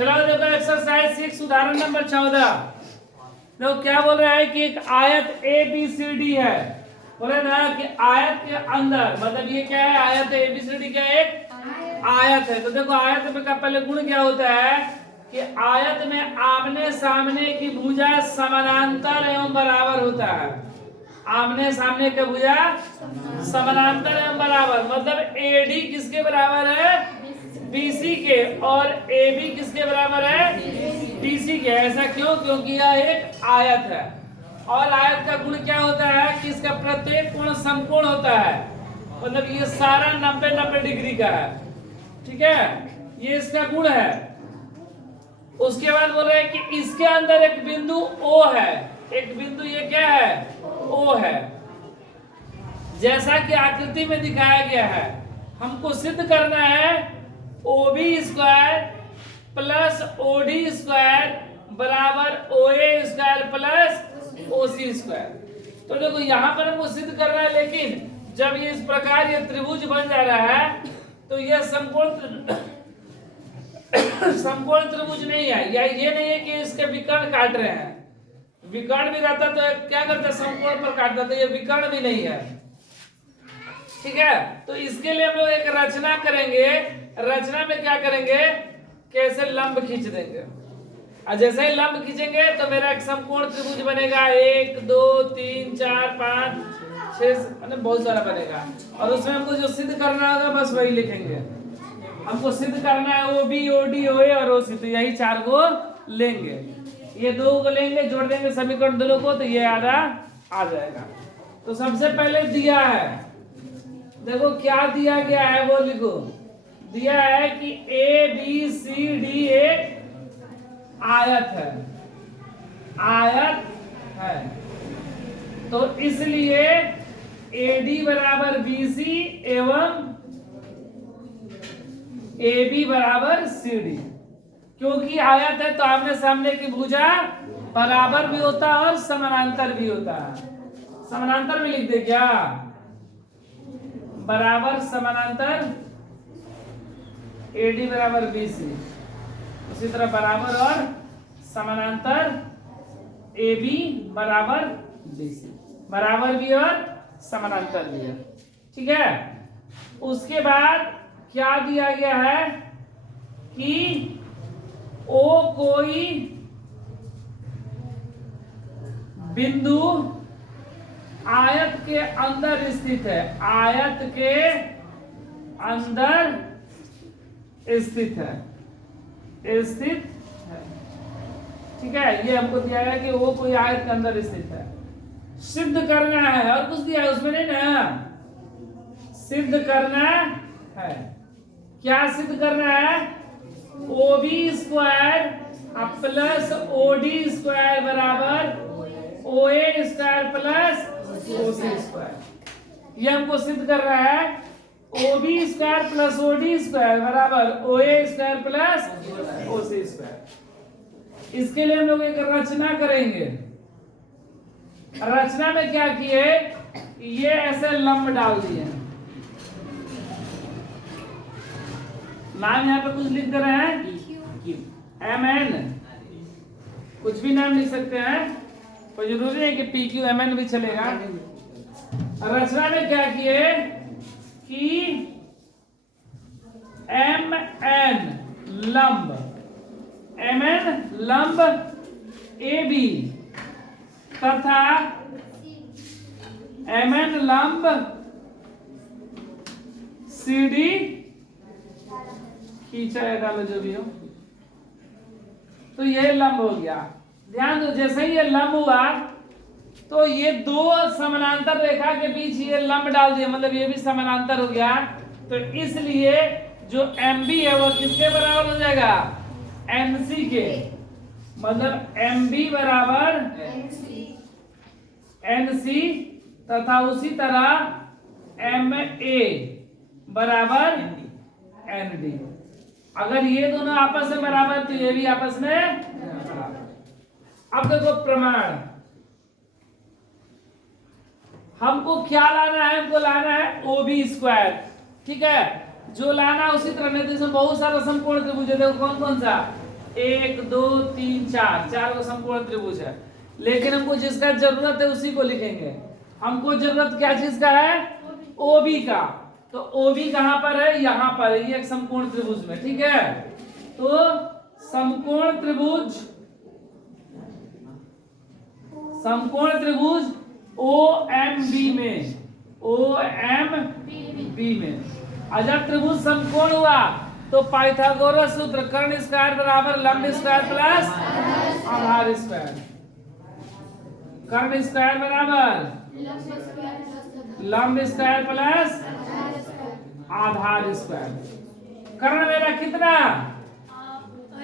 चलो देखो एक्सरसाइज 6 उदाहरण नंबर 14। देखो क्या बोल रहा है कि एक आयत ए बी सी डी है। बोले ना कि आयत के अंदर, मतलब ये क्या है, आयत ए बी सी डी क्या है, एक आयत है। तो देखो आयत में का पहले गुण क्या होता है कि आयत में आमने सामने की भुजा समानांतर एवं बराबर होता है। आमने सामने की भुजा समानांतर एवं बराबर, मतलब एडी किसके बराबर है, बीसी के, और AB किसके बराबर है, BC के। ऐसा क्यों? क्योंकि यह एक आयत है और आयत का गुण क्या होता है कि इसका प्रत्येक कोण समकोण होता है, मतलब ये सारा 90-90 डिग्री का है। ठीक है, ये इसका गुण है। उसके बाद बोल रहे हैं कि इसके अंदर एक बिंदु O है। एक बिंदु ये क्या है, O है, जैसा कि आकृति में दिखाया गया है। हमको सिद्ध करना है OB square plus OD square बराबर OA square plus OC square. तो देखो यहाँ पर हमको सिद्ध करना है, लेकिन जब ये इस प्रकार ये त्रिभुज बन जा रहा है तो यह समकोण त्रिभुज नहीं है, या ये नहीं है कि इसके विकर्ण काट रहे हैं। विकर्ण भी रहता तो क्या करते, समकोण पर काटता, तो ये विकर्ण भी नहीं है। ठीक है, तो इसके लिए हम लोग एक रचना करेंगे। रचना में क्या करेंगे, कैसे लंब खींच देंगे, और जैसे ही लंब खींचेंगे तो मेरा एक समकोण त्रिभुज बनेगा। 1 2 3 4 5 6, मतलब बहुत सारा बनेगा। और उसमें हमको जो सिद्ध करना होगा बस वही लिखेंगे। हमको सिद्ध करना है OB OD OA और OC, तो यही 4 को लेंगे। ये 2 को लेंगे, जोड़ देंगे समीकरण दोनों को, तो ये आधा आ जाएगा। तो सबसे पहले दिया है, देखो क्या दिया गया है वो लिखो। दिया है कि ABCD एक आयत है, आयत है। तो इसलिए AD बराबर BC एवं AB बराबर CD। क्योंकि आयत है तो आमने सामने की भुजा बराबर भी होता है और समानांतर भी होता है। समानांतर में लिख दे क्या, बराबर समानांतर AD बराबर BC, उसी तरह बराबर और समानांतर AB बराबर BC, बराबर भी और समानांतर भी है। ठीक है, उसके बाद क्या दिया गया है कि O कोई बिंदु आयत के अंदर स्थित है, आयत के अंदर स्थित है, स्थित है। ठीक है, ये हमको दिया है कि वो कोई आयत के अंदर स्थित है। सिद्ध करना है, और कुछ दिया है उसमें नहीं ना, सिद्ध करना है। क्या सिद्ध करना है, OB square plus OD square बराबर OA square plus OC square. ये हमको सिद्ध कर रहा है OB square plus OD square बराबर OA square plus OC square. इसके लिए हम लोग एक रचना करेंगे। रचना में क्या किए, ये ऐसे लंब डाल दिए, नाम यहाँ पे कुछ लिख दे रहे हैं, MN, कुछ भी नाम लिख सकते हैं, कोई जरूरी है कि PQ MN भी चलेगा। रचना में क्या किए कि MN लंब, MN लंब AB तथा MN लंब CD खींचा है, डालो जो भी हो। तो ये लंब हो गया। ध्यान दो, जैसे ही ये लंब हुआ तो ये 2 समानांतर रेखा के बीच ये लंब डाल दिया, मतलब ये भी समानांतर हो गया। तो इसलिए जो MB है वो किसके बराबर हो जाएगा, MC के, मतलब MB बराबर NC तथा उसी तरह MA बराबर ND। अगर ये दोनों आपस में बराबर तो ये भी आपस में बराबर। अब देखो प्रमाण, हमको क्या लाना है, हमको लाना है OB स्क्वायर। ठीक है, जो लाना उसी तरह, नहीं तो इसमें बहुत सारा समकोण त्रिभुज है। देखो कौन कौन सा, 1 2 3 4 चार को समकोण त्रिभुज है, लेकिन हमको जिसका जरूरत है उसी को लिखेंगे। हमको जरूरत क्या चीज का है? ओबी का। तो ओबी कहां पर है? यहां पर है, ये एक समकोण त्रिभुज में, ठीक है। तो समकोण त्रिभुज OMB में, OMB में अगर त्रिभुज समकोण हुआ तो पाइथागोरस सूत्र कर्ण स्क्वायर बराबर लंब स्क्वायर प्लस आधार स्क्वायर। कर्ण स्क्वायर बराबर लंब स्क्वायर प्लस आधार स्क्वायर। कर्ण मेरा कितना?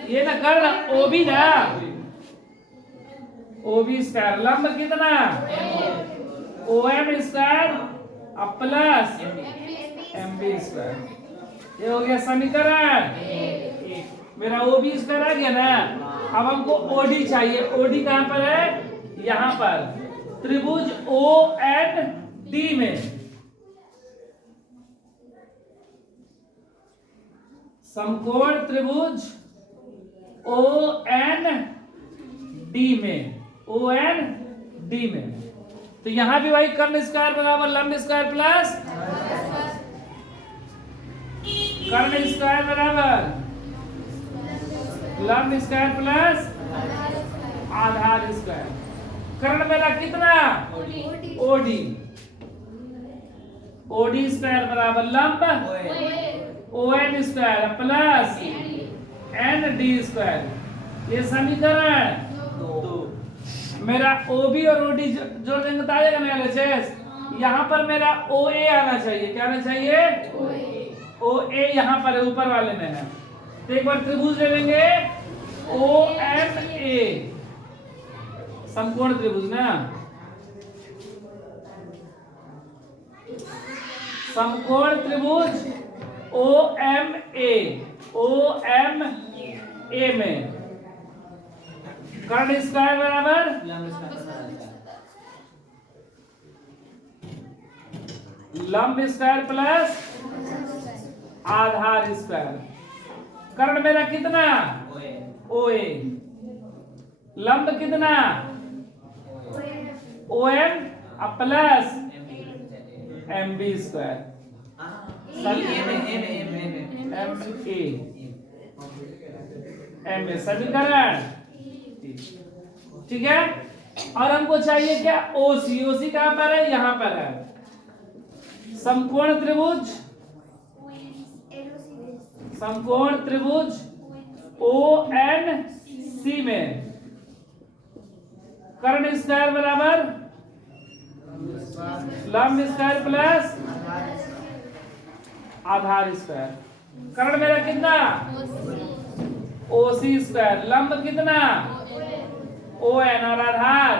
ये ना कर्ण ओबी ना, ओबी स्क्वायर। लंब कितना? OM square plus MB square. ये हो गया समीकरण एक। मेरा OB स्क्वायर आ गया ना। अब हमको OD चाहिए। OD कहां पर है? यहां पर त्रिभुज OND में। समकोण त्रिभुज OND में, OND में। तो यहां भी वही कर्ण स्क्वायर बराबर लंब स्क्वायर प्लस कर्ण स्क्वायर बराबर लंब स्क्वायर प्लस आधार स्क्वायर। कर्ण मेरा कितना? OD। OD स्क्वायर बराबर लंब ON square plus ND square. ये समीकरण मेरा OB और OD जोड़ देंगे तो आ जाएगा ना LHS। यहाँ पर मेरा OA आना चाहिए। क्या आना चाहिए? OA यहाँ पर ऊपर वाले में है। तो एक बार त्रिभुज ले लेंगे OMA, समकोण त्रिभुज ना, समकोण त्रिभुज OMA में कर्ण स्क्वायर बराबर लंब स्क्वायर प्लस आधार स्क्वायर। कर्ण मेरा कितना? OA। लंब कितना? OM plus MB square. MA समीकरण, ठीक है। और हमको चाहिए क्या? OC। OC कहां पर है? यहां पर है। समकोण त्रिभुज, समकोण त्रिभुज ONC में कर्ण स्क्वायर बराबर लंब स्क्वायर प्लस आधार स्क्वायर। कर्ण मेरा कितना? OC square. लंब कितना? ON और आधार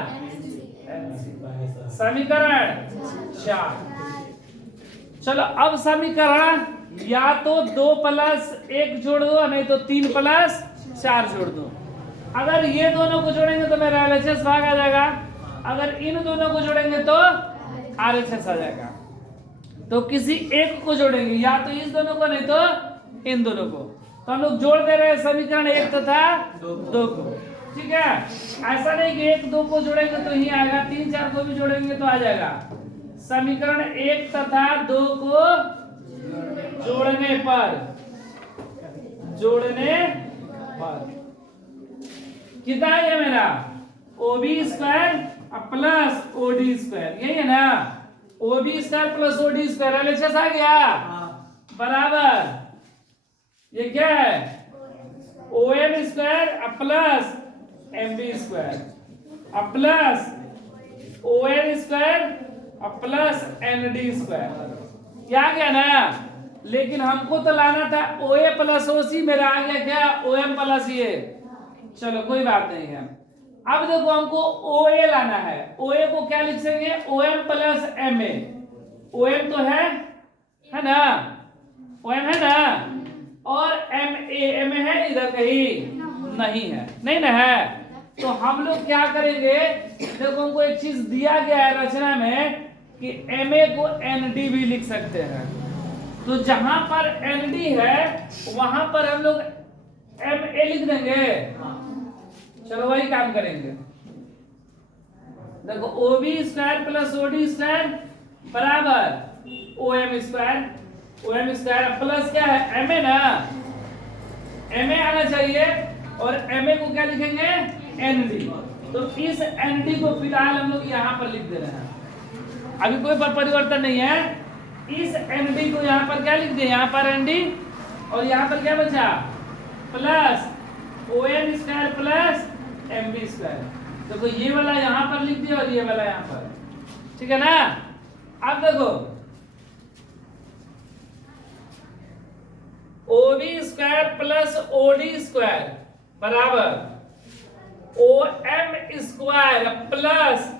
समीकरण 4। चलो अब समीकरण या तो 2 प्लस 1 जोड़ दो, नहीं तो 3 प्लस 4 जोड़ दो। अगर ये दोनों को जोड़ेंगे तो मेरा LHS भाग आ जाएगा। अगर इन दोनों को जोड़ेंगे तो RHS आ जाएगा। तो किसी एक को जोड़ेंगे, या तो इस दोनों को, नहीं तो इन दोनों को। तो हम लोग जोड़ दे रहे हैं समीकरण 1 तथा 2 को, ठीक है। ऐसा नहीं कि 1 2 को जोड़ेंगे तो ही आएगा, 3 4 को भी जोड़ेंगे तो आ जाएगा। समीकरण 1 तथा 2 को जोड़ने पर कितना है ये मेरा? OB square plus OD square, यही है ना। OB square plus OD square LHS आ गया बराबर ये क्या है? OM square plus MB square plus ON square plus ND square. क्या गया ना। लेकिन हमको तो लाना था OA प्लस OC, मेरा आ गया क्या? OM प्लस ये। चलो कोई बात नहीं है। अब देखो हमको OA लाना है। OA को क्या लिख सकेंगे? OM plus MA। OM तो है ना, OM है ना। और MA है इधर कहीं? नहीं है, नहीं ना है। तो हम लोग क्या करेंगे? देखो हमको एक चीज दिया गया है रचना में कि MA को ND भी लिख सकते हैं। तो जहां पर ND है वहां पर हम लोग ए लिख देंगे। चलो वही काम करेंगे। देखो O B square plus O D square बराबर ओ एम स्क्वायर प्लस क्या है एम ए ना, एम ए आना चाहिए और एम ए को क्या लिखेंगे एन डी। तो इस एन डी को फिलहाल हम लोग यहाँ पर लिख दे रहे हैं, अभी कोई परिवर्तन नहीं है। इस एन डी को यहाँ पर क्या लिख दे, यहाँ पर एन डी और यहाँ पर क्या बचा plus O N square plus M B square. देखो ये वाला यहाँ पर लिख दिया और ये वाला यहाँ पर, ठीक है ना। अब देखो O B square plus O D square बराबर O M square plus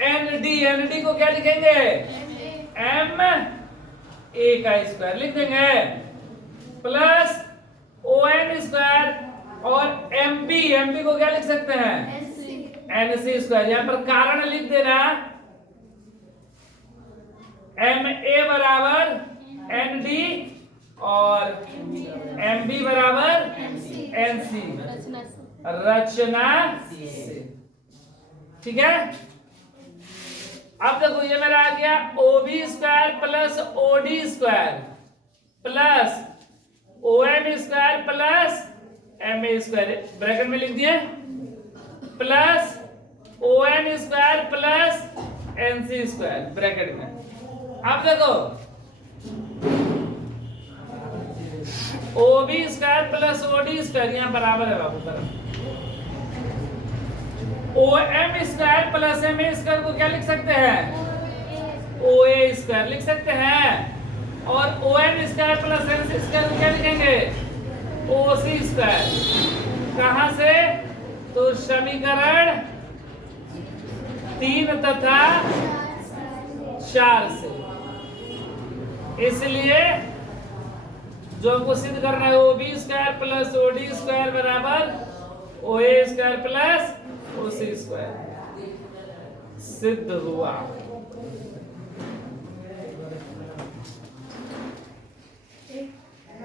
N D को क्या लिखेंगे एम ए का स्क्वायर लिख देंगे प्लस ओ एन स्क्वायर और एम बी को क्या लिख सकते हैं एन सी स्क्वायर। यहां पर कारण लिख देना एम ए बराबर एन डी और एम बी बराबर एन सी रचना से, ठीक है। अब देखो ये मेरा आ गया O B square plus O D square plus O M square plus M A square bracket में लिख दिए plus O N square plus N C square bracket में। अब देखो O B square plus O D square यहाँ बराबर है बाबू तरफ O M square plus M A square को क्या लिख सकते हैं ओ ए स्क्वायर लिख सकते हैं और O N square plus N C square को क्या लिखेंगे ओ सी स्क्वायर। कहां से, तो समीकरण 3 तथा 4 से। इसलिए जो हमको सिद्ध करना है O B square plus O D square बराबर O A square plus O C square सिद्ध हुआ।